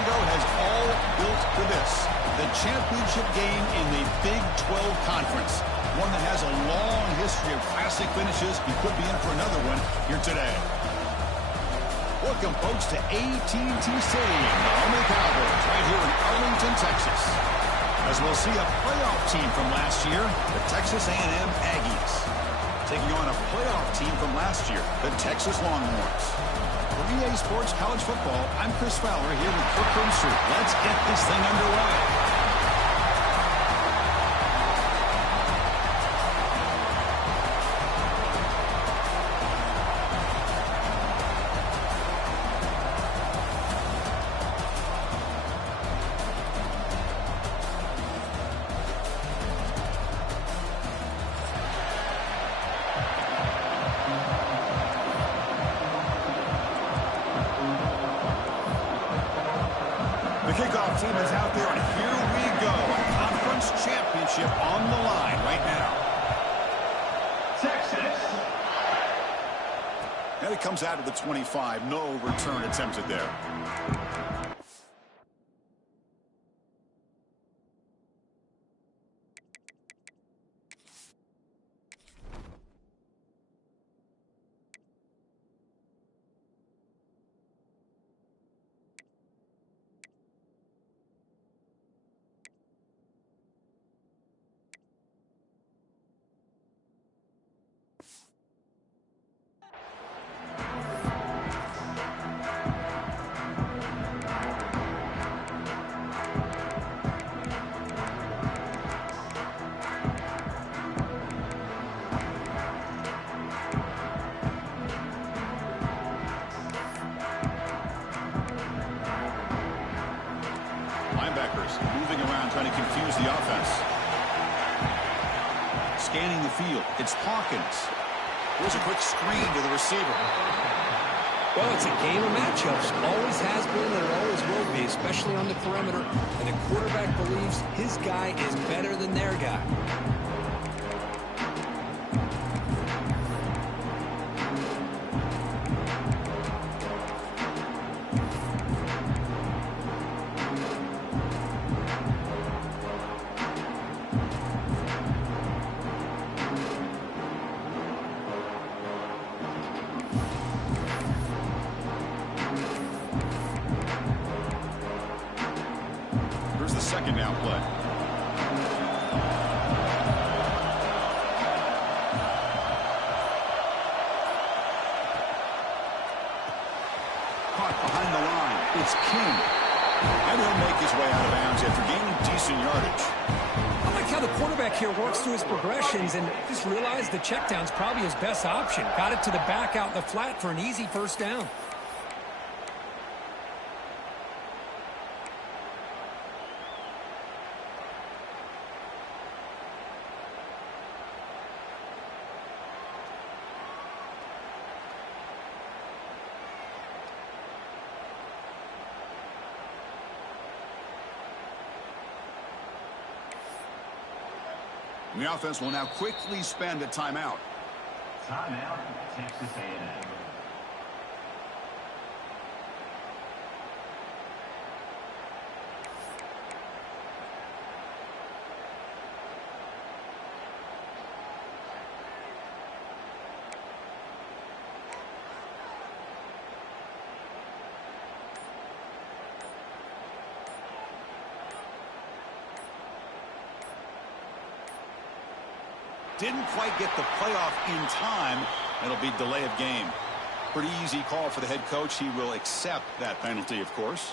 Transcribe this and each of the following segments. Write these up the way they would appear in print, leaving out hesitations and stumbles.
ago has all built to this. The championship game in the Big 12 Conference. One that has a long history of classic finishes. He could be in for another one here today. Welcome, folks, to AT&T Stadium, the home of the Cowboys, right here in Arlington, Texas. As we'll see a playoff team from last year, the Texas A&M Aggies, taking on a playoff team from last year, the Texas Longhorns. For EA Sports College Football, I'm Chris Fowler here with Kirk Herbstreit. Let's get this thing underway. The kickoff team is out there, and here we go. A conference championship on the line right now. Texas. And it comes out of the 25. No return attempted there. Linebackers moving around, trying to confuse the offense. Scanning the field. It's Hawkins. Here's a quick screen to the receiver. Well, it's a game of matchups. Always has been and always will be, especially on the perimeter. And the quarterback believes his guy is better than their guy. Second down play. Caught behind the line. It's King. And he'll make his way out of bounds after gaining decent yardage. I like how the quarterback here works through his progressions and just realized the check down's probably his best option. Got it to the back out in the flat for an easy first down. And the offense will now quickly spend a timeout. Timeout, Texas A&M. Didn't quite get the playoff in time. It'll be delay of game. Pretty easy call for the head coach. He will accept that penalty, of course.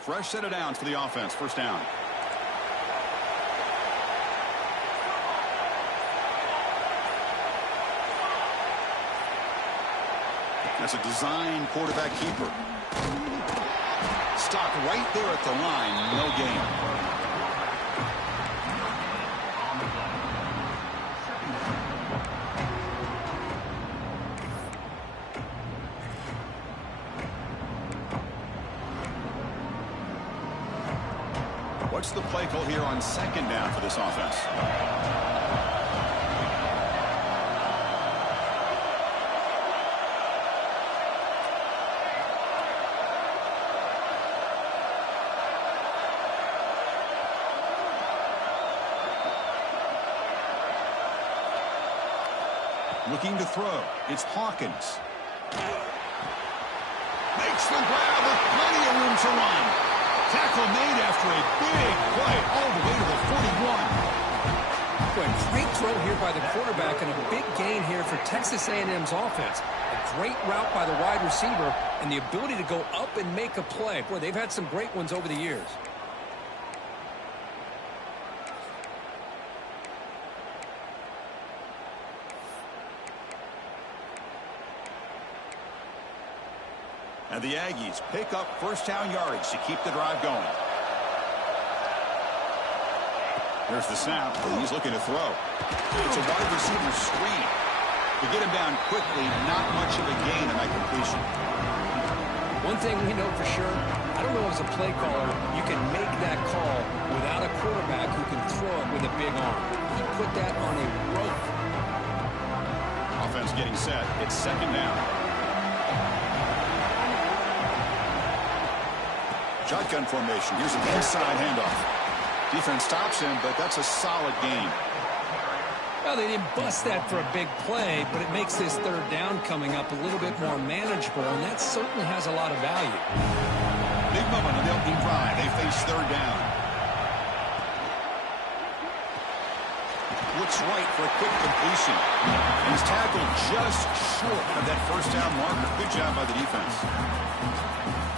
Fresh set of downs for the offense. First down. That's a design quarterback keeper. Stopped right there at the line. No gain. What's the play call here on second down for this offense? Looking to throw. It's Hawkins. Makes the grab with plenty of room to run. Tackle made after a big play all the way to the 41. Boy, great throw here by the quarterback and a big gain here for Texas A&M's offense. A great route by the wide receiver and the ability to go up and make a play. Boy, they've had some great ones over the years. And the Aggies pick up first down yardage to keep the drive going. There's the snap. He's looking to throw. It's a wide receiver screen. To get him down quickly, not much of a gain on that completion. One thing we know for sure, I don't know as a play caller, you can make that call without a quarterback who can throw it with a big arm. He put that on a rope. Offense getting set. It's second down. Shotgun formation. Here's an inside handoff. Defense stops him, but that's a solid gain. Well, they didn't bust that for a big play, but it makes this third down coming up a little bit more manageable, and that certainly has a lot of value. Big moment on the opening drive. They face third down. Looks right for a quick completion. And he's tackled just short of that first down marker. Good job by the defense.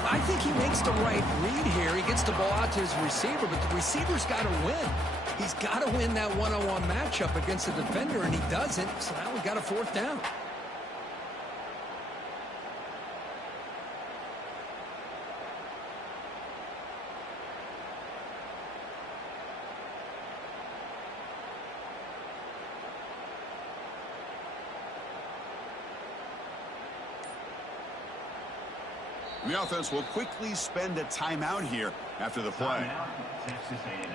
I think he makes the right read here. He gets the ball out to his receiver, but the receiver's got to win. He's got to win that one-on-one matchup against the defender, and he doesn't. So now we got a fourth down. The offense will quickly spend a timeout here after the play. Timeout, Texas A&M.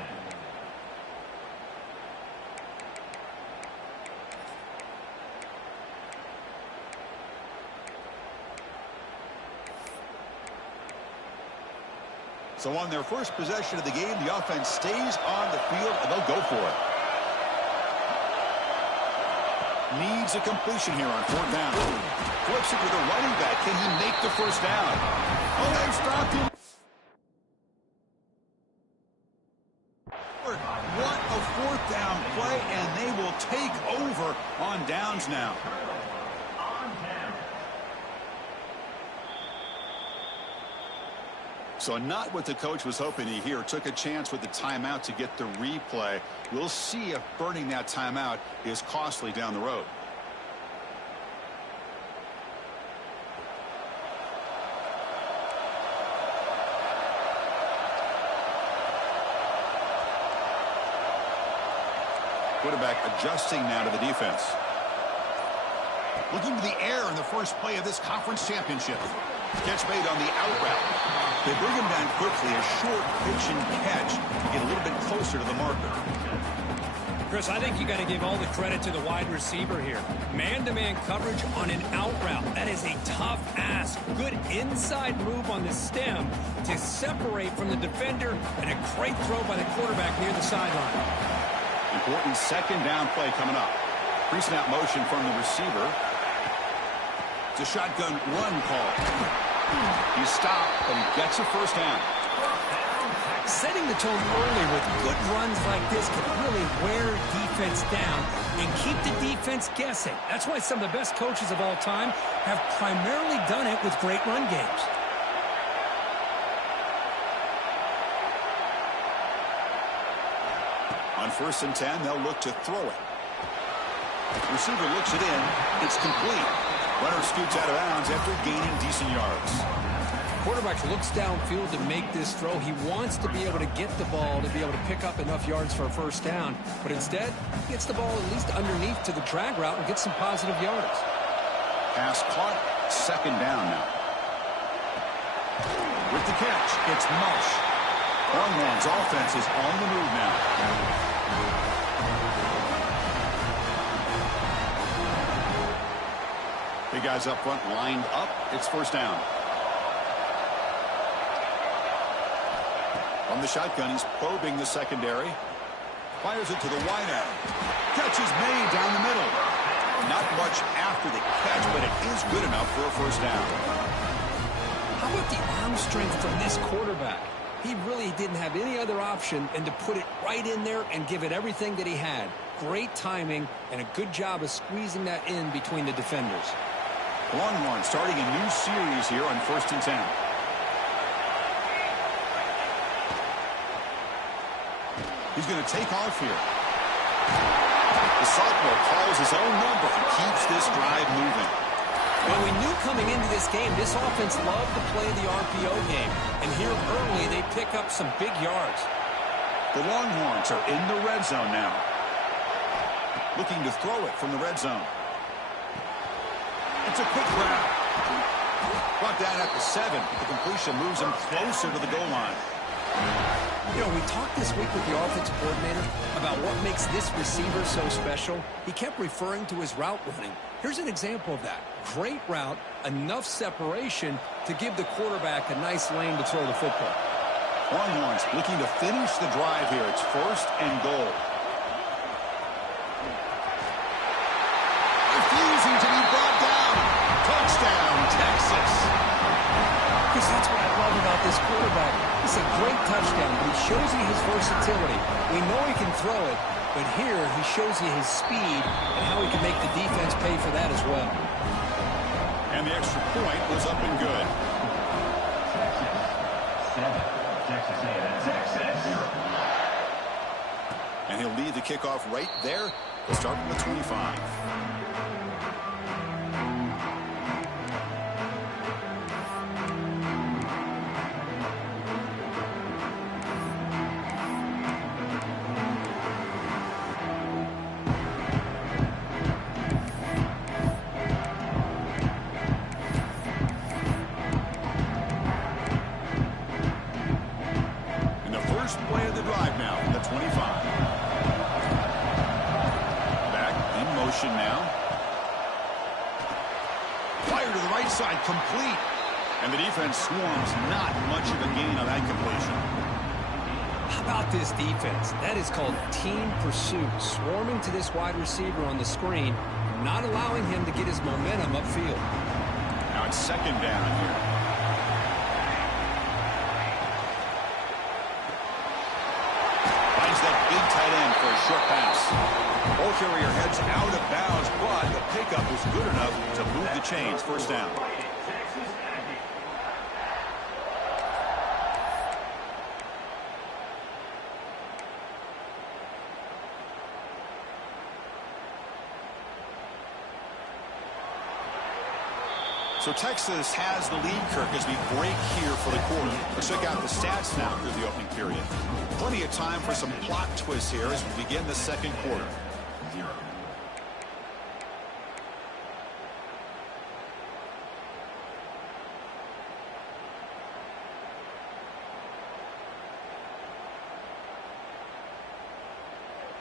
So on their first possession of the game, the offense stays on the field, and they'll go for it. Needs a completion here on fourth down. Flips it to the running back. Can he make the first down? Oh, they've stopped him. What a fourth down play, and they will take over on downs now. On down. So not what the coach was hoping to hear. Took a chance with the timeout to get the replay. We'll see if burning that timeout is costly down the road. Quarterback adjusting now to the defense. Looking to the air in the first play of this conference championship. Catch made on the out route. They bring him down quickly, a short pitch and catch to get a little bit closer to the marker. Chris, I think you got to give all the credit to the wide receiver here. Man-to-man coverage on an out route. That is a tough ask. Good inside move on the stem to separate from the defender, and a great throw by the quarterback near the sideline. Important second down play coming up. Pre-snap motion from the receiver. It's a shotgun run call. He stopped, but he gets a first down. Setting the tone early with good runs like this can really wear defense down and keep the defense guessing. That's why some of the best coaches of all time have primarily done it with great run games. On 1st and 10, they'll look to throw it. Receiver looks it in. It's complete. Runner scoots out of bounds after gaining decent yards. Quarterback looks downfield to make this throw. He wants to be able to get the ball to be able to pick up enough yards for a first down. But instead, he gets the ball at least underneath to the drag route and gets some positive yards. Pass caught. Second down now. With the catch, it's Mush. Longhorns offense is on the move now. Big guys up front lined up. It's first down. From the shotgun, he's probing the secondary. Fires it to the wide end. Catch is made down the middle. Not much after the catch, but it is good enough for a first down. How about the arm strength from this quarterback? He really didn't have any other option than to put it right in there and give it everything that he had. Great timing and a good job of squeezing that in between the defenders. Longhorn starting a new series here on 1st and 10. He's going to take off here. The sophomore calls his own number and keeps this drive moving. Well, we knew coming into this game, this offense loved to play the RPO game. And here early, they pick up some big yards. The Longhorns are in the red zone now. Looking to throw it from the red zone. It's a quick grab. Brought down at the 7. The completion moves him closer to the goal line. You know, we talked this week with the offensive coordinator about what makes this receiver so special. He kept referring to his route running. Here's an example of that. Great route, enough separation to give the quarterback a nice lane to throw the football. Longhorns looking to finish the drive here. It's 1st and goal. Refusing to be brought down. Touchdown, Texas. Because that's what I love about this quarterback. It's a great touchdown, but he shows you his versatility. We know he can throw it, but here he shows you his speed and how he can make the defense pay for that as well. And the extra point was up and good. Texas 7, Texas 0. And he'll lead the kickoff right there. We'll start from the 25. Complete. And the defense swarms. Not much of a gain on that completion. How about this defense? That is called team pursuit. Swarming to this wide receiver on the screen, not allowing him to get his momentum upfield. Now it's 2nd down here. Finds that big tight end for a short pass. Ball carrier heads out of bounds, but the pickup is good enough to move the chains. 1st down. So Texas has the lead, Kirk, as we break here for the quarter. Let's check out the stats now through the opening period. Plenty of time for some plot twists here as we begin the 2nd quarter.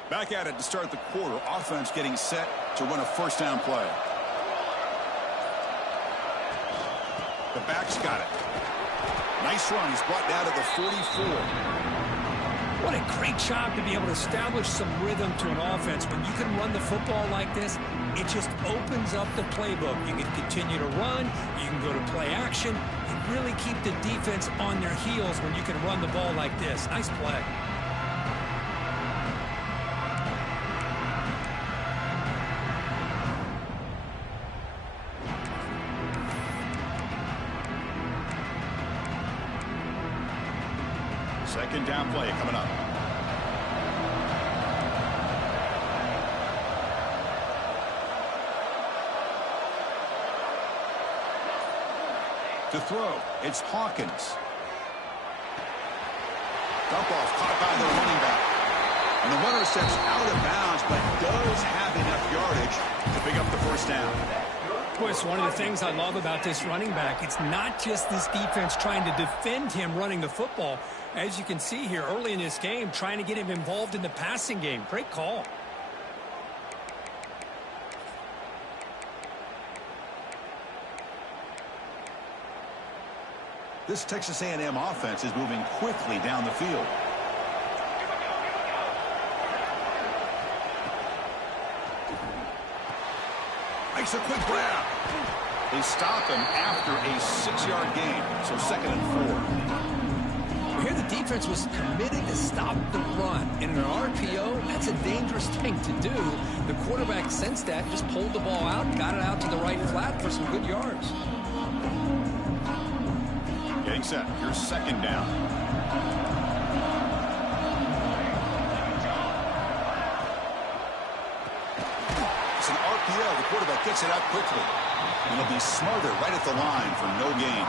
Back at it to start the quarter. Offense getting set to run a 1st down play. The back's got it. Nice run. He's brought down to the 44. What a great job to be able to establish some rhythm to an offense. When you can run the football like this, it just opens up the playbook. You can continue to run. You can go to play action. And really keep the defense on their heels when you can run the ball like this. Nice play. Second down play coming up. To throw, it's Hawkins. Dump off caught by the running back. And the runner steps out of bounds, but does have enough yardage to pick up the 1st down. Boy, it's one of the things I love about this running back. It's not just this defense trying to defend him running the football. As you can see here early in this game, trying to get him involved in the passing game. Great call. This Texas A&M offense is moving quickly down the field. Makes a quick grab. They stop him after a 6-yard gain. So 2nd and 4. Here the defense was committed to stop the run. And in an RPO, that's a dangerous thing to do. The quarterback sensed that, just pulled the ball out, got it out to the right flat for some good yards. Getting set. Here's 2nd down. It's an RPO. The quarterback gets it out quickly. And he'll be smarter right at the line for no gain.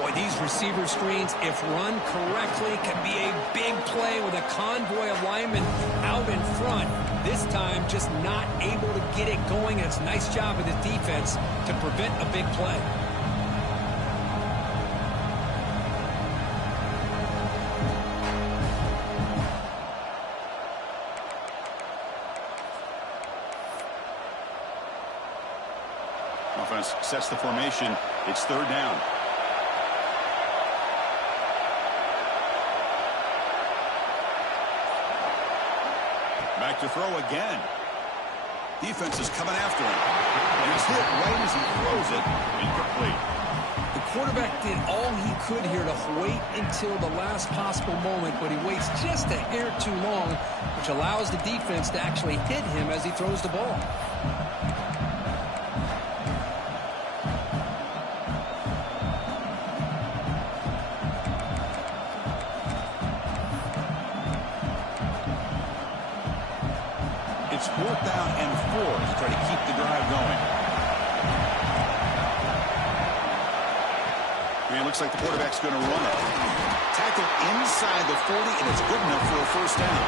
Boy, these receiver screens, if run correctly, can be a big play with a convoy of linemen out in front. This time, just not able to get it going. And it's a nice job of the defense to prevent a big play. Offense sets the formation. It's 3rd down. Back to throw again. Defense is coming after him. And he's hit right as he throws it. Incomplete. The quarterback did all he could here to wait until the last possible moment, but he waits just a hair too long, which allows the defense to actually hit him as he throws the ball. It's 4th down and 4 to try to keep the drive going. And it looks like the quarterback's going to run it. Tackle inside the 40, and it's good enough for a 1st down.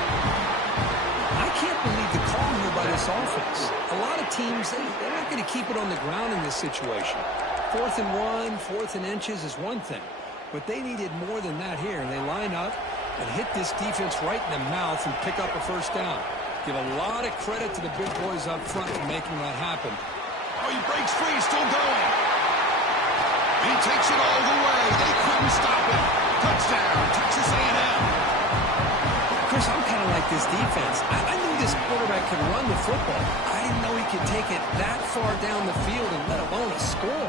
I can't believe the call here by this offense. A lot of teams, they're not going to keep it on the ground in this situation. 4th and 1, 4th and inches is one thing. But they needed more than that here. And they line up and hit this defense right in the mouth and pick up a 1st down. Give a lot of credit to the big boys up front for making that happen. Oh, he breaks free, still going. He takes it all the way. They couldn't stop him. Touchdown, Texas A&M. Chris, I'm kind of like this defense. I knew this quarterback could run the football. I didn't know he could take it that far down the field and let alone a score.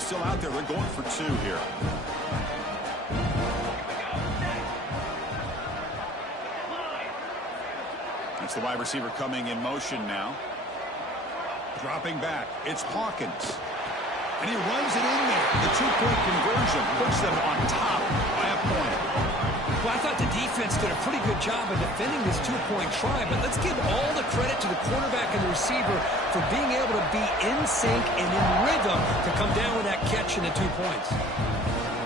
Still out there. They're going for 2 here. That's the wide receiver coming in motion now. Dropping back. It's Hawkins. And he runs it in there. The 2-point conversion puts them on top by a point. Well, I thought the defense did a pretty good job of defending this 2-point try, but let's give all the credit to the quarterback and the receiver for being able to be in sync and in rhythm to come down with that catch and the 2 points.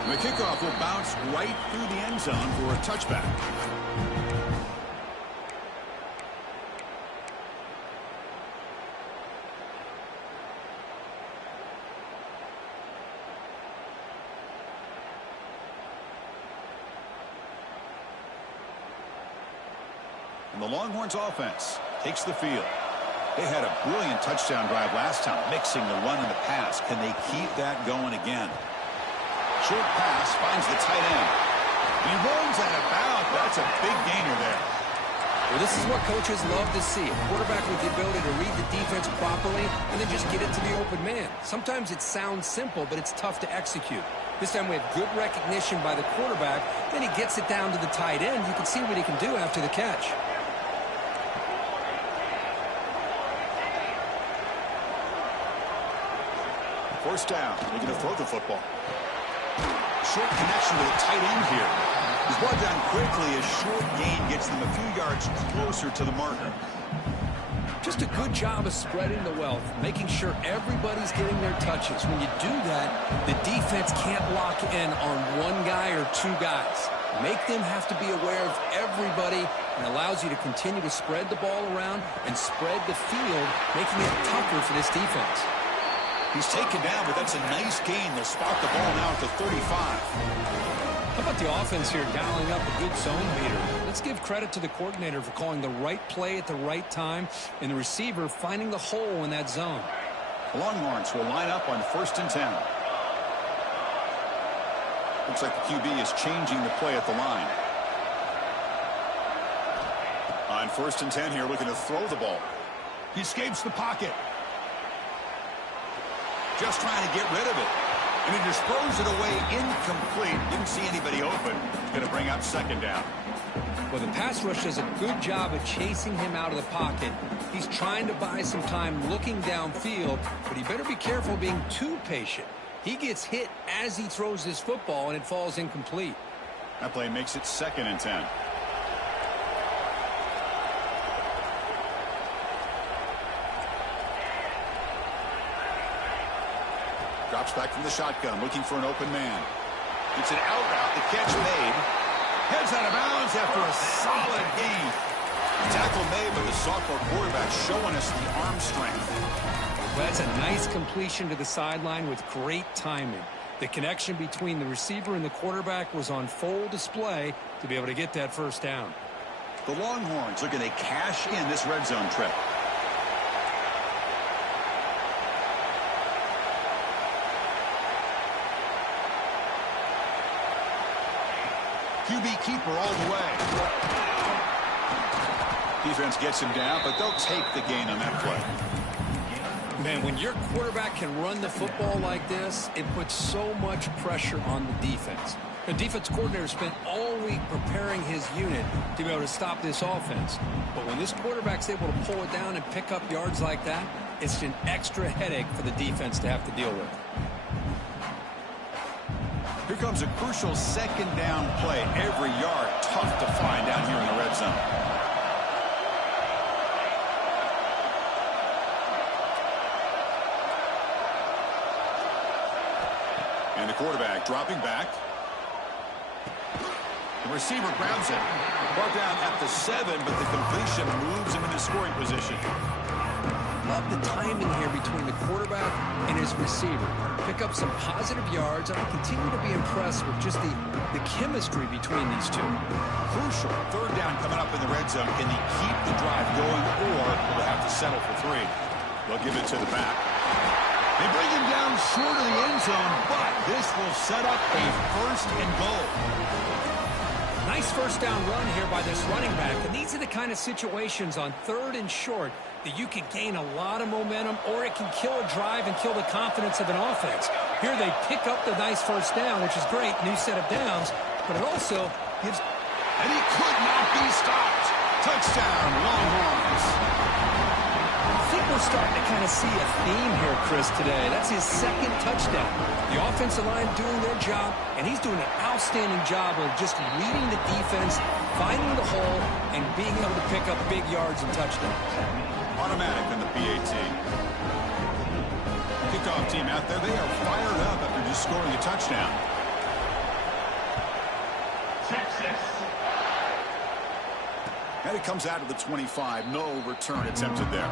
The kickoff will bounce right through the end zone for a touchback. And the Longhorns offense takes the field. They had a brilliant touchdown drive last time, mixing the run and the pass. Can they keep that going again? Short pass finds the tight end. And he runs out of bounds. That's a big gainer there. Well, this is what coaches love to see. A quarterback with the ability to read the defense properly and then just get it to the open man. Sometimes it sounds simple, but it's tough to execute. This time we have good recognition by the quarterback. Then he gets it down to the tight end. You can see what he can do after the catch. 1st down. They're going to throw the football. Short connection to the tight end here. He's brought down quickly. A short gain gets them a few yards closer to the marker. Just a good job of spreading the wealth, making sure everybody's getting their touches. When you do that, the defense can't lock in on one guy or two guys. Make them have to be aware of everybody, and allows you to continue to spread the ball around and spread the field, making it tougher for this defense. He's taken down, but that's a nice gain. They'll spot the ball now at the 35. How about the offense here dialing up a good zone beater? Let's give credit to the coordinator for calling the right play at the right time and the receiver finding the hole in that zone. The Longhorns will line up on 1st and 10. Looks like the QB is changing the play at the line. On 1st and 10 here, looking to throw the ball. He escapes the pocket. Just trying to get rid of it. And he just throws it away incomplete. Didn't see anybody open. Going to bring up 2nd down. Well, the pass rush does a good job of chasing him out of the pocket. He's trying to buy some time looking downfield, but he better be careful being too patient. He gets hit as he throws his football, and it falls incomplete. That play makes it 2nd and 10. Drops back from the shotgun, looking for an open man. It's an out route. The catch made. Heads out of bounds after a solid gain. Tackle made by the sophomore quarterback, showing us the arm strength. Well, that's a nice completion to the sideline with great timing. The connection between the receiver and the quarterback was on full display to be able to get that 1st down. The Longhorns looking to cash in this red zone trip. QB keeper all the way. Defense gets him down, but they'll take the gain on that play. Man, when your quarterback can run the football like this, it puts so much pressure on the defense. The defense coordinator spent all week preparing his unit to be able to stop this offense. But when this quarterback's able to pull it down and pick up yards like that, it's an extra headache for the defense to have to deal with. Here comes a crucial 2nd down play. Every yard tough to find down here in the red zone. And the quarterback dropping back. The receiver grabs it. Brought down at the 7, but the completion moves him into scoring position. Love the timing here between the quarterback and his receiver. Pick up some positive yards, and I continue to be impressed with just the chemistry between these two. Crucial 3rd down coming up in the red zone. Can they keep the drive going, or will they have to settle for 3? They'll give it to the back. They bring him down short of the end zone, but this will set up a 1st and goal. Nice 1st down run here by this running back, and these are the kind of situations on 3rd and short that you can gain a lot of momentum, or it can kill a drive and kill the confidence of an offense. Here they pick up the nice 1st down, which is great, new set of downs, but it also gives... And he could not be stopped. Touchdown, Longhorns. I think we're starting to kind of see a theme here, Chris, today. That's his 2nd touchdown. The offensive line doing their job, and he's doing an outstanding job of just leading the defense, finding the hole, and being able to pick up big yards and touchdowns. Automatic on the PAT. Kickoff team out there. They are fired up after just scoring a touchdown. Texas. And it comes out of the 25. No return attempted there.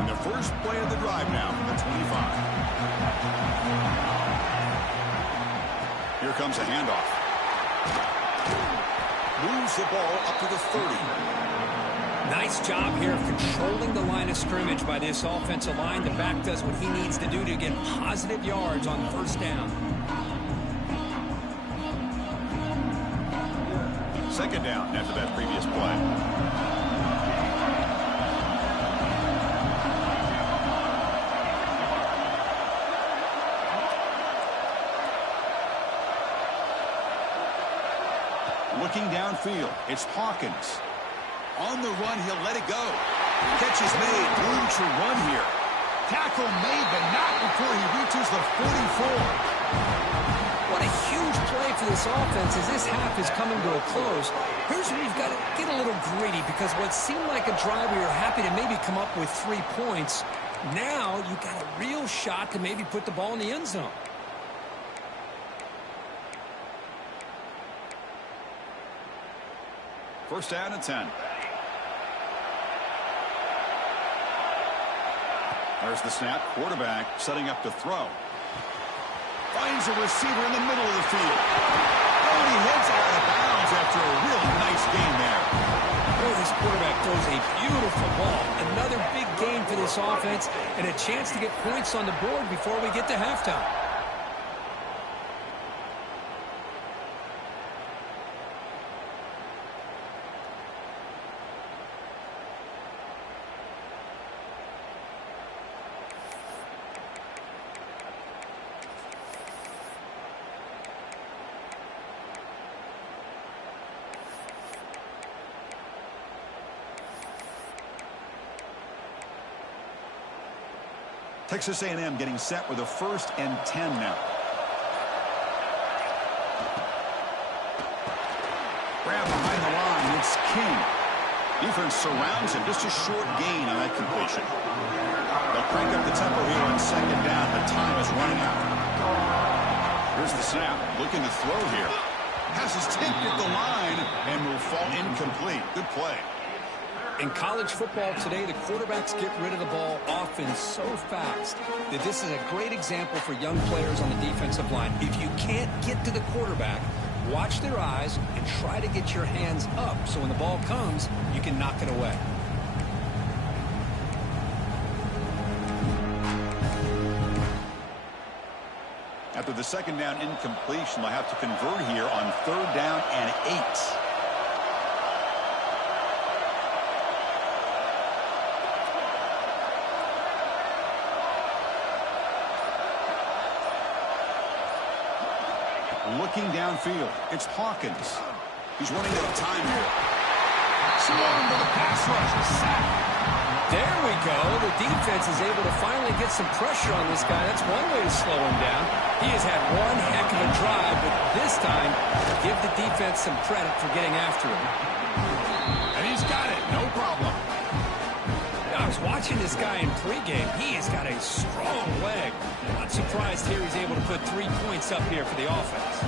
And the first play of the drive now from the 25. Here comes a handoff. Moves the ball up to the 30. Nice job here of controlling the line of scrimmage by this offensive line. The back does what he needs to do to get positive yards on 1st down. 2nd down after that previous play. Looking downfield, it's Hawkins. On the run, he'll let it go. Catch is made. Room to run here. Tackle made, but not before he reaches the 44. What a huge play for this offense as this half is coming to a close. Here's where you've got to get a little greedy because what seemed like a drive where you're happy to maybe come up with 3 points, now you've got a real shot to maybe put the ball in the end zone. First down and 10. There's the snap. Quarterback setting up to throw. Finds a receiver in the middle of the field. Oh, and he heads out of bounds after a really nice gain there. Boy, this quarterback throws a beautiful ball. Another big gain for this offense and a chance to get points on the board before we get to halftime. Texas A&M getting set with a 1st and 10 now. Grab behind the line. It's King. Defense surrounds him. Just a short gain on that completion. They'll crank up the tempo here on 2nd down, but time is running out. Here's the snap. Looking to throw here. Pass is tipped at the line and will fall incomplete. Good play. In college football today, the quarterbacks get rid of the ball often so fast that this is a great example for young players on the defensive line. If you can't get to the quarterback, watch their eyes and try to get your hands up so when the ball comes, you can knock it away. After the 2nd down incompletion, they'll have to convert here on 3rd down and 8. Looking downfield, it's Hawkins. He's running out of time here. Slow to the pass rush. Sack. There we go. The defense is able to finally get some pressure on this guy. That's one way to slow him down. He has had one heck of a drive, but this time, give the defense some credit for getting after him. And he's got it. No problem. I was watching this guy in pregame. He has got a strong leg. Not surprised here he's able to put 3 points up here for the offense.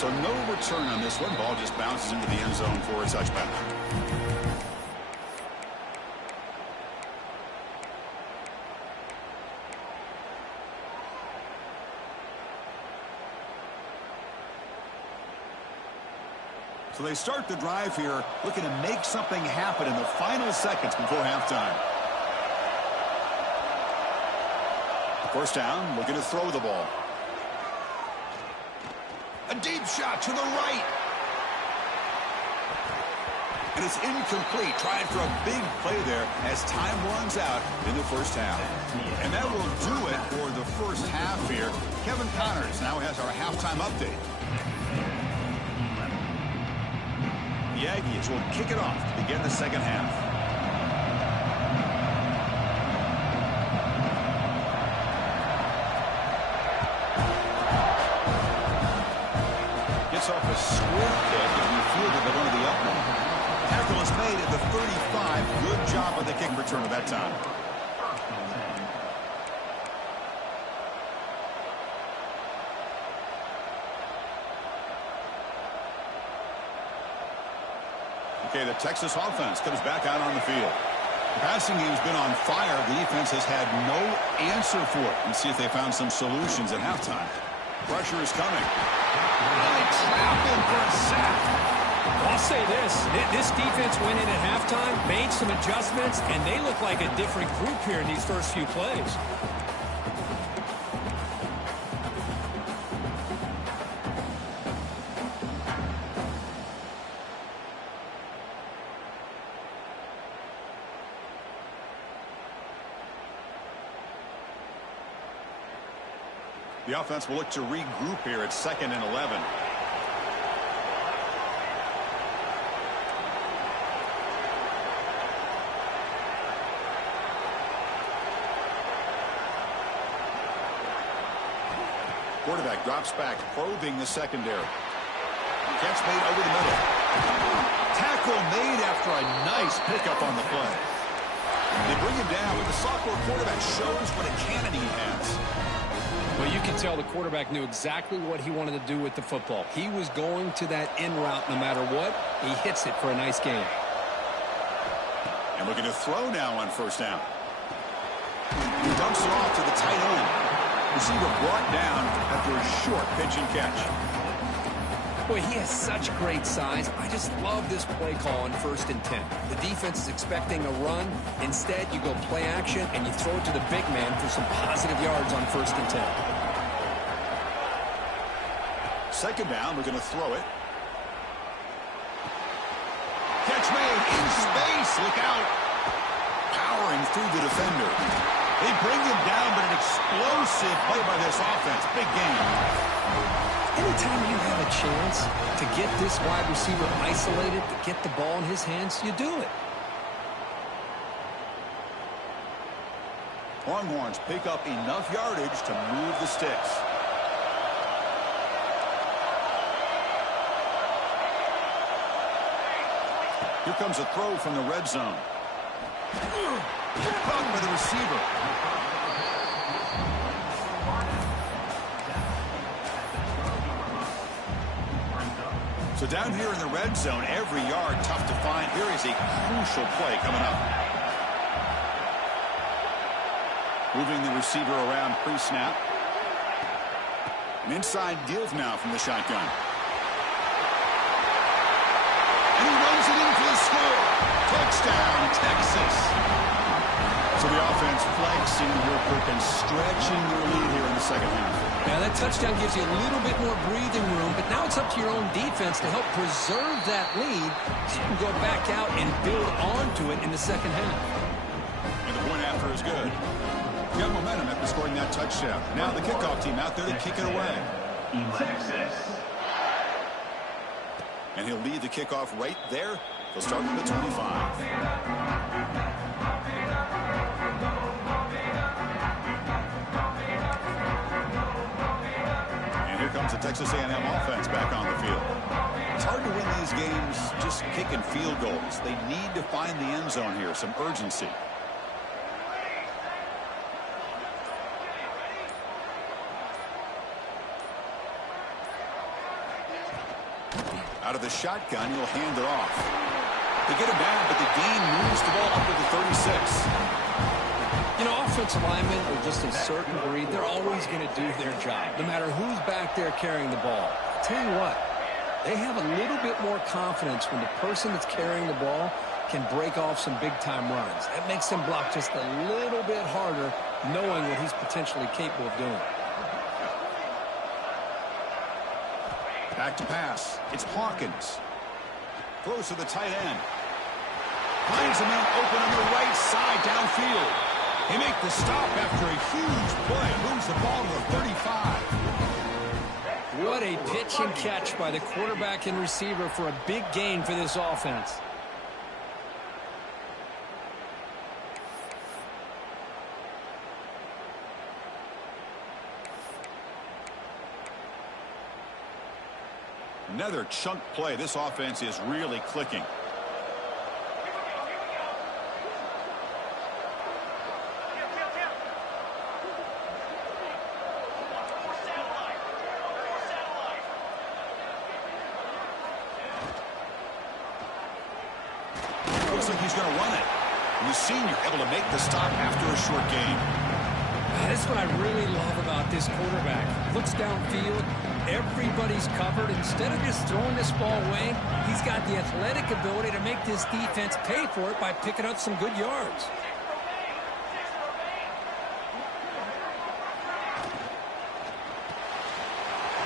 So no return on this one. Ball just bounces into the end zone for a touchback. So they start the drive here, looking to make something happen in the final seconds before halftime. First down, looking to throw the ball. A deep shot to the right. And it's incomplete. Trying for a big play there as time runs out in the first half. And that will do it for the first half here. Kevin Connors now has our halftime update. The Aggies will kick it off to begin the second half. Gets off a swift kick and fielded at one of the up. Tackle is made at the 35. Good job on the kick return at that time. Okay, the Texas offense comes back out on the field. The passing game's been on fire. The defense has had no answer for it. Let's see if they found some solutions at halftime. Pressure is coming. They trap him for a sack. I'll say this defense went in at halftime, made some adjustments, and they look like a different group here in these first few plays. The offense will look to regroup here at 2nd and 11. Quarterback drops back, probing the secondary. Catch made over the middle. Tackle made after a nice pickup on the play. They bring him down, but the sophomore quarterback shows what a cannon he has. Well, you can tell the quarterback knew exactly what he wanted to do with the football. He was going to that in route no matter what. He hits it for a nice gain. And looking to throw now on 1st down. He dumps it off to the tight end. Receiver brought down after a short pitch and catch. Boy, he has such great size. I just love this play call on 1st and 10. The defense is expecting a run. Instead, you go play action, and you throw it to the big man for some positive yards on 1st and 10. 2nd down, we're going to throw it. Catch made in space. Look out. Powering through the defender. They bring him down, but an explosive play by this offense. Big game. Anytime you have a chance to get this wide receiver isolated, to get the ball in his hands, you do it. Longhorns pick up enough yardage to move the sticks. Here comes a throw from the red zone. Caught by the receiver. So down here in the red zone, every yard tough to find. Here is a crucial play coming up. Moving the receiver around pre-snap. An inside give now from the shotgun. And he runs it in for the score. Touchdown, Texas. So the offense flexing real quick and stretching their lead here in the 2nd half. Now, that touchdown gives you a little bit more breathing room, but now it's up to your own defense to help preserve that lead so you can go back out and build onto it in the 2nd half. And the point after is good. You got momentum after scoring that touchdown. Now the kickoff team out there to kick it away. Texas. And he'll lead the kickoff right there. He'll start from the 25. Comes the Texas A&M offense back on the field. It's hard to win these games just kicking field goals. They need to find the end zone here, some urgency. Out of the shotgun, he'll hand it off. They get him down, but the gain moves the ball up to the 36. You know, offensive linemen are just a certain breed. They're always going to do their job, no matter who's back there carrying the ball. I'll tell you what, they have a little bit more confidence when the person that's carrying the ball can break off some big-time runs. That makes them block just a little bit harder, knowing what he's potentially capable of doing. Back to pass. It's Hawkins. Throws to the tight end. Finds a man open on the right side downfield. They make the stop after a huge play. Moves the ball to the 35. What a pitch and catch by the quarterback and receiver for a big gain for this offense. Another chunk play. This offense is really clicking. Looks like he's going to run it. And the senior able to make the stop after a short gain. That's what I really love about this quarterback. Looks downfield. Everybody's covered. Instead of just throwing this ball away, he's got the athletic ability to make this defense pay for it by picking up some good yards.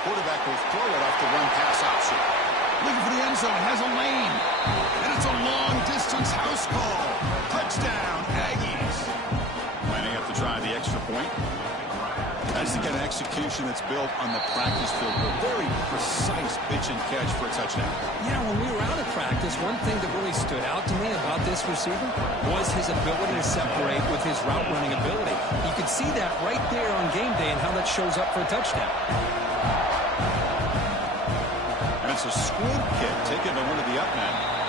Quarterback will throw it off the run-pass option. Looking for the end zone. Has a lane. And it's a long-distance house call. Touchdown, Aggies. Lining up to try the extra point. That's the kind of execution that's built on the practice field. A very precise pitch and catch for a touchdown. Yeah, when we were out of practice, one thing that really stood out to me about this receiver was his ability to separate with his route running ability. You could see that right there on game day and how that shows up for a touchdown. And it's a squib kick taken to one of the up men.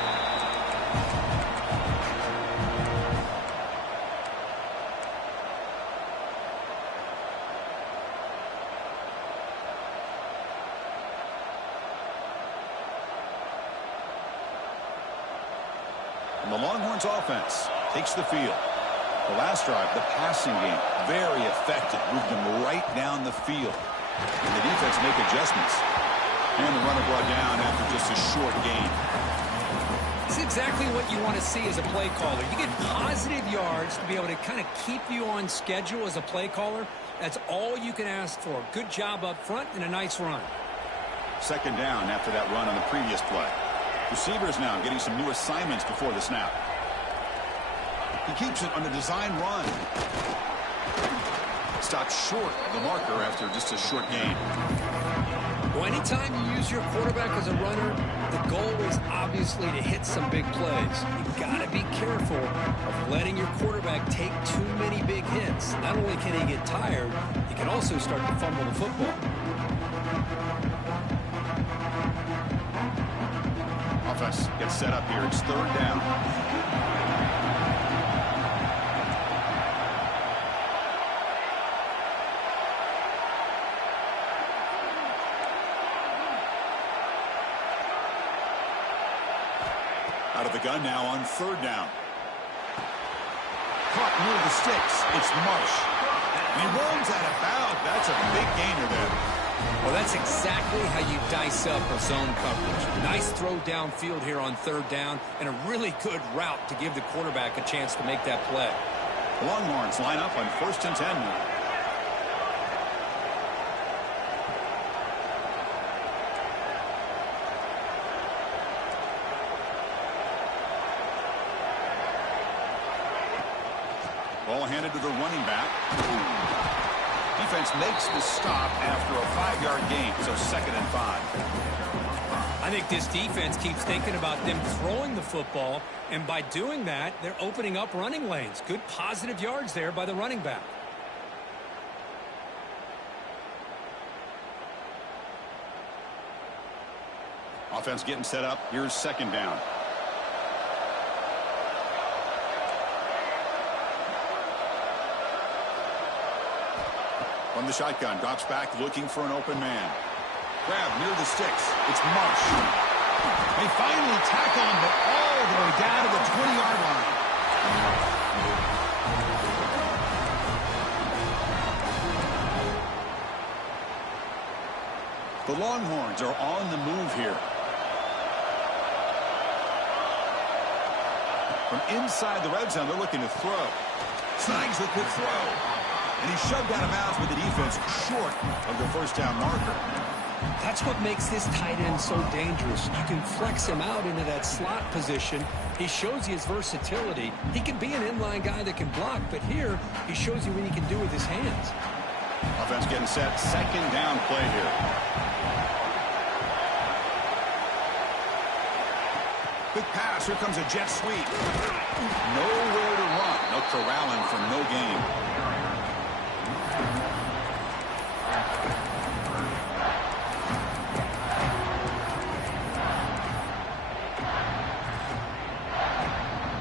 The Longhorns offense takes the field. The last drive, the passing game, very effective. Moved them right down the field. And the defense make adjustments. And the runner brought down after just a short gain. It's exactly what you want to see as a play caller. You get positive yards to be able to kind of keep you on schedule as a play caller. That's all you can ask for. Good job up front and a nice run. Second down after that run on the previous play. Receivers now getting some new assignments before the snap. He keeps it on the design run. Stopped short of the marker after just a short gain. Well, anytime you use your quarterback as a runner, the goal is obviously to hit some big plays. You've got to be careful of letting your quarterback take too many big hits. Not only can he get tired, he can also start to fumble the football. Offense gets set up here. It's third down. Out of the gun now on third down. Caught near the sticks. It's Marsh. And he runs out of bounds. That's a big gainer there. Well, that's exactly how you dice up a zone coverage. Nice throw downfield here on third down, and a really good route to give the quarterback a chance to make that play. The Longhorns line up on 1st and 10 now. Ball handed to the running back. Defense makes the stop after a 5-yard gain, so 2nd and 5. I think this defense keeps thinking about them throwing the football, and by doing that, they're opening up running lanes. Good positive yards there by the running back. Offense getting set up. Here's second down. From the shotgun, drops back looking for an open man. Grab near the sticks. It's Marsh. They finally tackle him, but all the way down to the 20-yard line. The Longhorns are on the move here. From inside the red zone, they're looking to throw. Snags the quick throw. And he's shoved out of bounds with the defense short of the first down marker. That's what makes this tight end so dangerous. You can flex him out into that slot position. He shows you his versatility. He can be an inline guy that can block, but here he shows you what he can do with his hands. Offense getting set. Second down play here. Quick pass. Here comes a jet sweep. Nowhere to run. They'll corral him for no gain.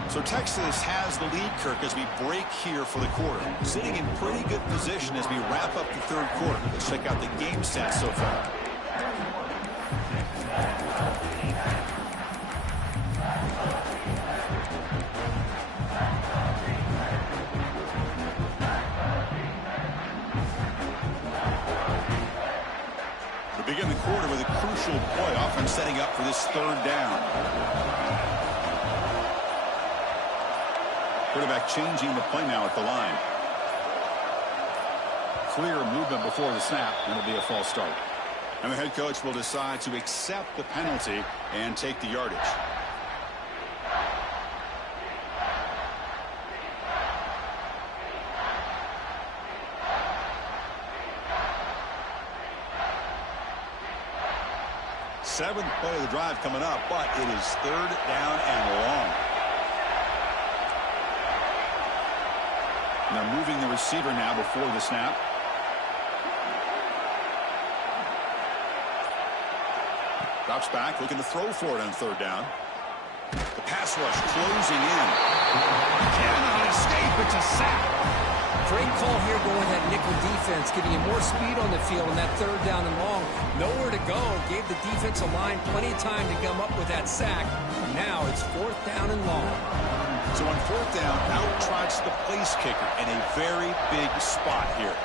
So Texas has the lead, Kirk, as we break here for the quarter. Sitting in pretty good position as we wrap up the third quarter. Let's check out the game stats so far. We begin the quarter with a crucial play. Offense setting up for this third down. Quarterback changing the play now at the line. Clear movement before the snap, and it'll be a false start. And the head coach will decide to accept the penalty and take the yardage. Seventh play of the drive coming up, but it is third down and long. And they're moving the receiver now before the snap. Drops back, looking to throw for it on third down. The pass rush closing in. Cannot escape. It's a sack. Great call here going with that nickel defense, giving you more speed on the field on that third down and long. Nowhere to go. Gave the defensive line plenty of time to come up with that sack. Now it's fourth down and long. So on fourth down, out trots the place kicker in a very big spot here.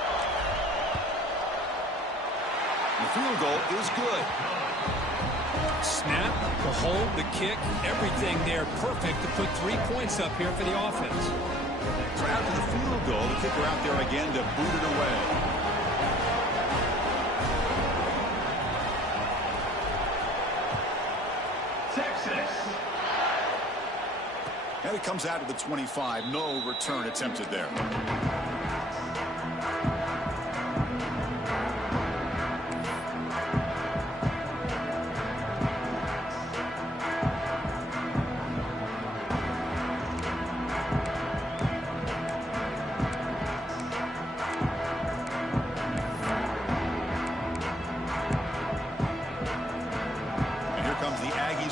The field goal is good. Snap, the hold, the kick, everything there perfect to put 3 points up here for the offense. So after the field goal, the kicker out there again to boot it away. Texas. And it comes out of the 25. No return attempted there.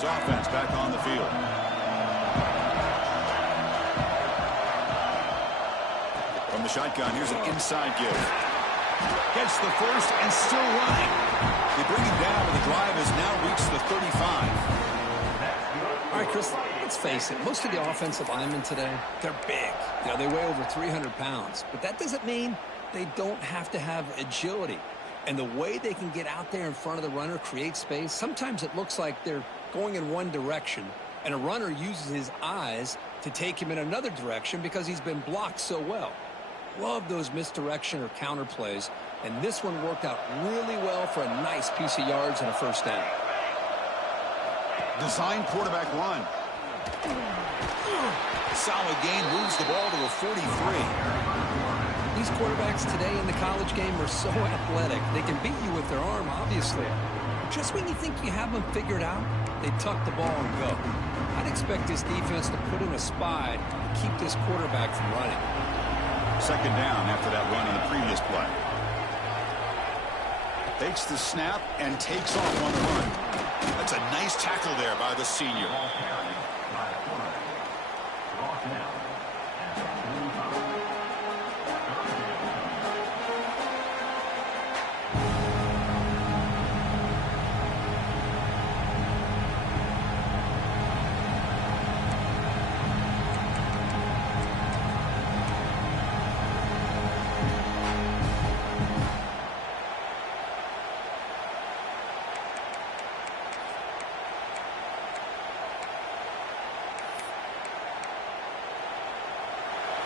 Offense back on the field. From the shotgun, here's an inside give. Gets the first and still running. They bring him down, but the drive has now reached the 35. All right, Chris, let's face it. Most of the offensive linemen today, they're big. You know, they weigh over 300 pounds. But that doesn't mean they don't have to have agility. And the way they can get out there in front of the runner, create space, sometimes it looks like they're going in one direction, and a runner uses his eyes to take him in another direction because he's been blocked so well. Love those misdirection or counter plays, and this one worked out really well for a nice piece of yards and a first down. Design quarterback run. Solid gain, moves the ball to the 43. These quarterbacks today in the college game are so athletic. They can beat you with their arm, obviously. Just when you think you have them figured out, they tuck the ball and go. I'd expect this defense to put in a spy to keep this quarterback from running. Second down after that run on the previous play. Takes the snap and takes off on the run. That's a nice tackle there by the senior.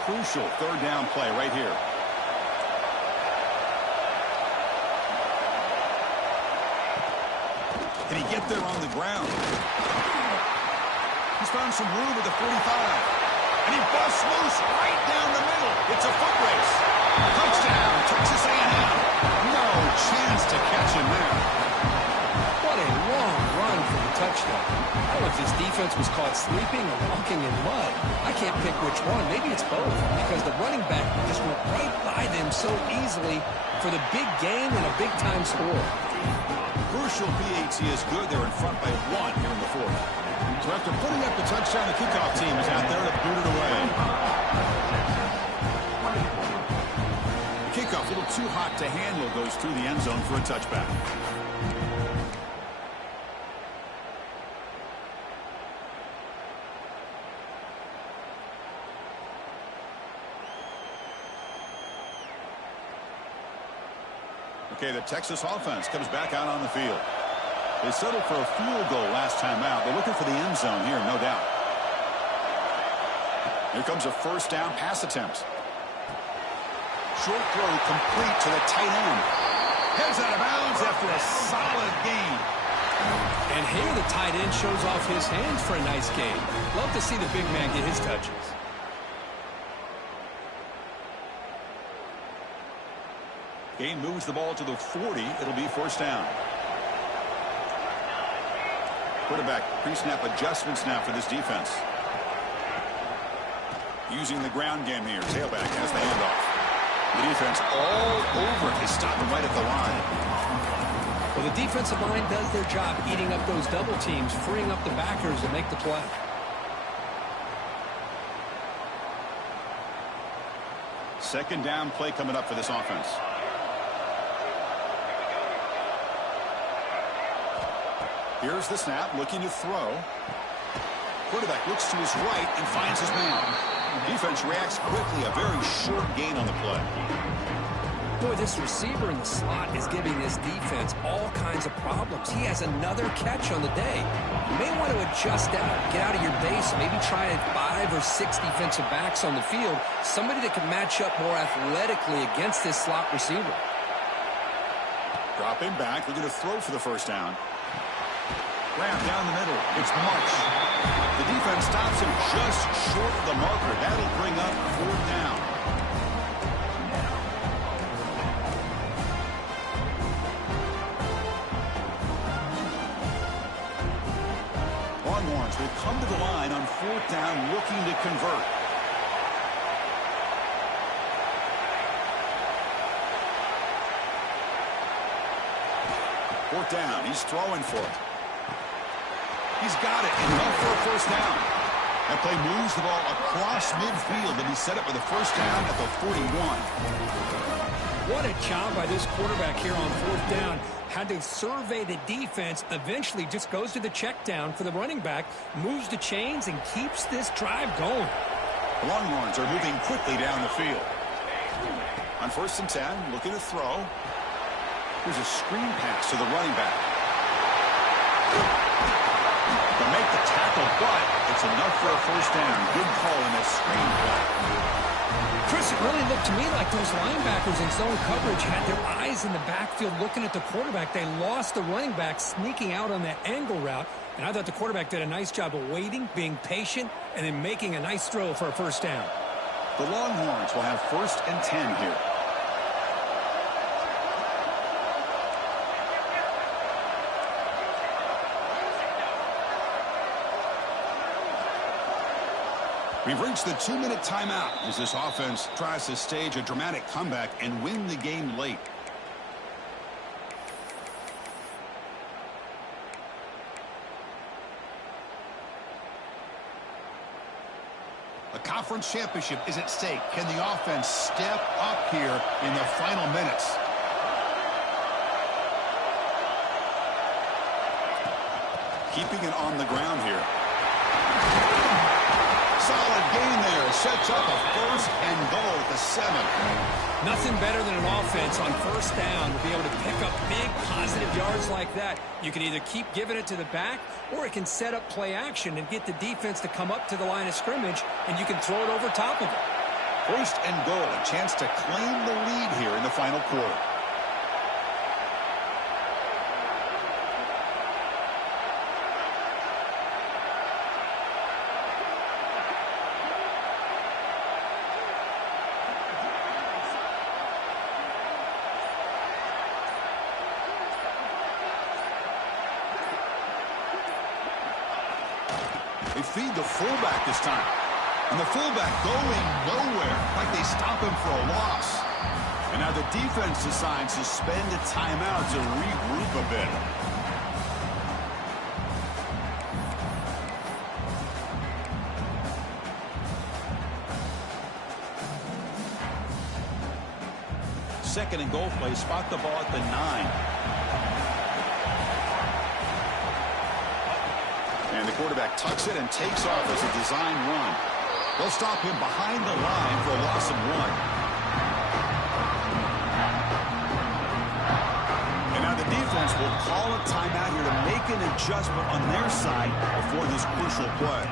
Crucial third down play right here. Can he get there on the ground? He's found some room at the 45. And he busts loose right down the middle. It's a foot race. Touchdown, Texas A&M. No chance to catch him there. What a long run for the touchdown. I don't know if his defense was caught sleeping or walking in mud. I can't pick which one. Maybe it's both, because the running back just went right by them so easily for the big gain and a big-time score. Crucial PAT is good. They're in front by one here in the fourth. So after putting up the touchdown, the kickoff team is out there to boot it away. The kickoff, a little too hot to handle, goes through the end zone for a touchback. Okay, the Texas offense comes back out on the field. They settled for a field goal last time out. They're looking for the end zone here, no doubt. Here comes a first down pass attempt. Short throw complete to the tight end. Heads out of bounds after a solid gain. And here the tight end shows off his hands for a nice gain. Love to see the big man get his touches. Gain moves the ball to the 40. It'll be first down. Quarterback pre-snap adjustments now for this defense. Using the ground game here. Tailback has the handoff. The defense all over it. They stop him right at the line. Well, the defensive line does their job eating up those double teams, freeing up the backers to make the play. Second down play coming up for this offense. Here's the snap, looking to throw. Quarterback looks to his right and finds his man. Defense reacts quickly, a very short gain on the play. Boy, this receiver in the slot is giving this defense all kinds of problems. He has another catch on the day. You may want to adjust out, get out of your base, maybe try 5 or 6 defensive backs on the field, somebody that can match up more athletically against this slot receiver. Dropping back, looking to throw for the first down. Grab down the middle. It's March. The defense stops him just short of the marker. That'll bring up 4th down. Longhorns will come to the line on 4th down, looking to convert. Fourth down. He's throwing for it. He's got it. Enough for a first down. That play moves the ball across midfield, and he set up with a first down at the 41. What a job by this quarterback here on 4th down. Had to survey the defense, eventually just goes to the check down for the running back, moves the chains, and keeps this drive going. The Longhorns are moving quickly down the field. On 1st and 10, looking to throw. Here's a screen pass to the running back. To make the tackle, but it's enough for a first down. Good call in this screen play. Chris, it really looked to me like those linebackers in zone coverage had their eyes in the backfield looking at the quarterback. They lost the running back sneaking out on that angle route, and I thought the quarterback did a nice job of waiting, being patient, and then making a nice throw for a first down. The Longhorns will have 1st and 10 here. We've reached the 2-minute timeout as this offense tries to stage a dramatic comeback and win the game late. A conference championship is at stake. Can the offense step up here in the final minutes? Keeping it on the ground here. Solid gain there. Sets up a 1st and goal at the 7. Nothing better than an offense on 1st down to be able to pick up big positive yards like that. You can either keep giving it to the back, or it can set up play action and get the defense to come up to the line of scrimmage, and you can throw it over top of it. 1st and goal. A chance to claim the lead here in the final quarter. They feed the fullback this time. And the fullback going nowhere, like they stop him for a loss. And now the defense decides to spend a timeout to regroup a bit. Second and goal play, spot the ball at the 9. And the quarterback tucks it and takes off as a design run. They'll stop him behind the line for a loss of 1. And now the defense will call a timeout here to make an adjustment on their side before this crucial play.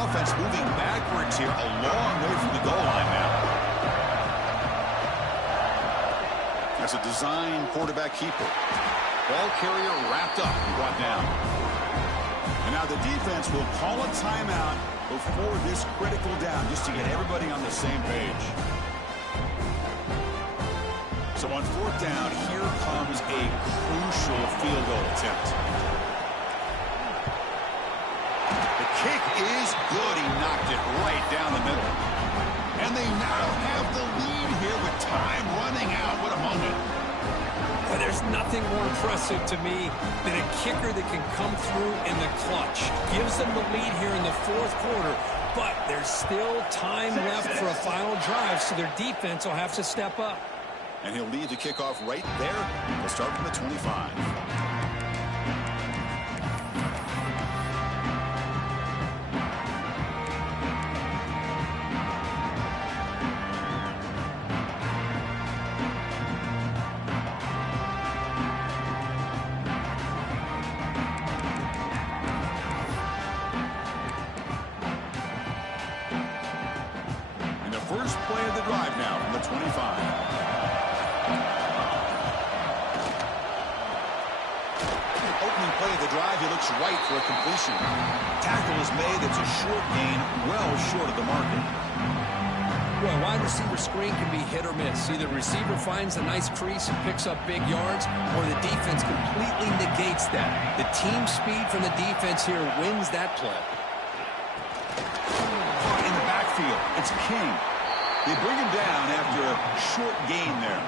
Offense moving backwards here, a long way from the goal line now. That's a design quarterback keeper. Ball carrier wrapped up and brought down. And now Now the defense will call a timeout before this critical down, just to get everybody on the same page. So on fourth down, here comes a crucial field goal attempt. The kick is good. He knocked it right down the middle. And they now have the lead here with time running out. What a moment. Well, there's nothing more impressive to me than a kicker that can come through in the clutch. Gives them the lead here in the fourth quarter, but there's still time left for a final drive, so their defense will have to step up. And he'll lead the kickoff right there. He'll start from the 25. And the first play of the drive now from the 25. Opening play of the drive, he looks right for a completion. Tackle is made. It's a short gain, well short of the marker. Well, a wide receiver screen can be hit or miss. Either the receiver finds a nice crease and picks up big yards, or the defense completely negates that. The team speed from the defense here wins that play. Caught in the backfield. It's King. They bring him down after a short gain there.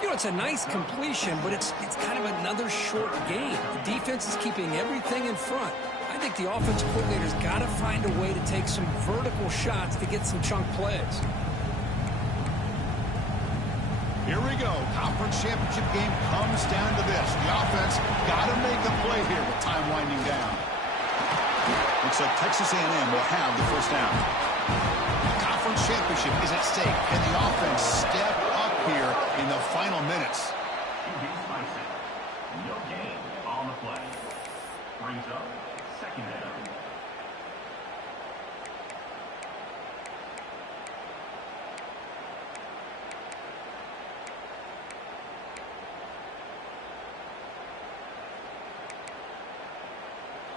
You know, it's a nice completion, but it's kind of another short gain. The defense is keeping everything in front. I think the offensive coordinator's got to find a way to take some vertical shots to get some chunk plays. Here we go. Conference championship game comes down to this. The offense got to make a play here with time winding down. Looks like Texas A&M will have the first down. The conference championship is at stake. Can the offense step up here in the final minutes? No gain on the play. Brings up second down.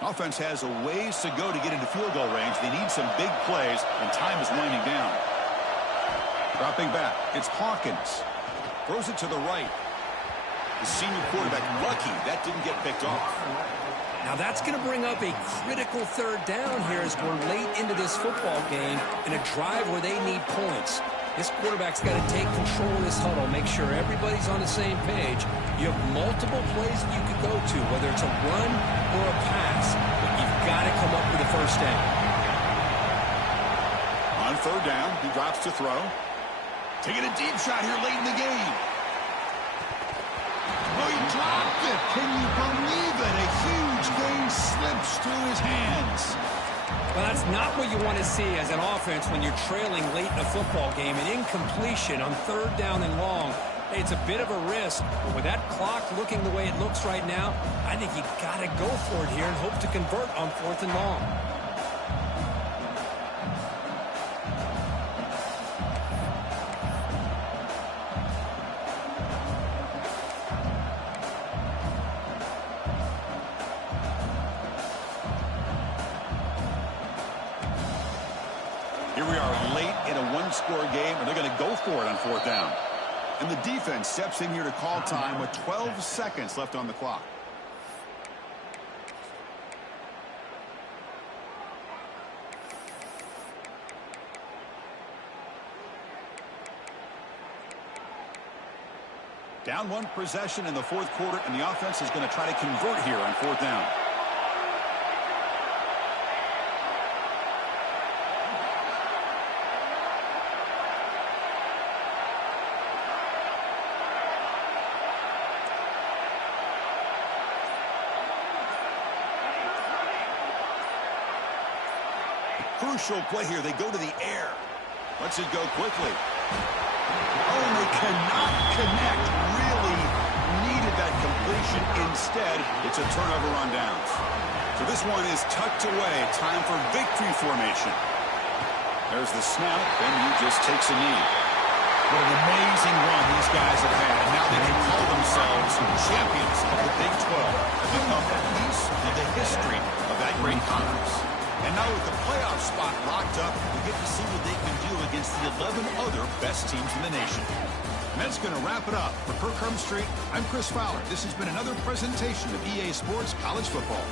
Offense has a ways to go to get into field goal range. They need some big plays, and time is winding down. Dropping back, it's Hawkins. Throws it to the right. The senior quarterback, lucky that didn't get picked off. Now that's going to bring up a critical third down here as we're late into this football game in a drive where they need points. This quarterback's got to take control of this huddle, make sure everybody's on the same page. You have multiple plays that you could go to, whether it's a run or a pass, but you've got to come up with a first down. On third down, he drops to throw. Taking a deep shot here late in the game. Oh, he dropped it. Can you believe it? A huge gain slips through his hands. Well, that's not what you want to see as an offense when you're trailing late in a football game. An incompletion on third down and long. It's a bit of a risk, but with that clock looking the way it looks right now, I think you got to go for it here and hope to convert on fourth and long. Here we are late in a one-score game, and they're going to go for it on fourth down. And the defense steps in here to call time with 12 seconds left on the clock. Down one possession in the fourth quarter, and the offense is going to try to convert here on fourth down. Crucial play here. They go to the air. Lets it go quickly. Oh, and they cannot connect. Really needed that completion. Instead, it's a turnover on downs. So this one is tucked away. Time for victory formation. There's the snap, and he just takes a knee. What an amazing run these guys have had. And now they can call themselves champions of the Big 12. Become a piece of the history Green Collars. And now with the playoff spot locked up, we get to see what they can do against the 11 other best teams in the nation. And that's going to wrap it up. For Kirk Street, I'm Chris Fowler. This has been another presentation of EA Sports College Football.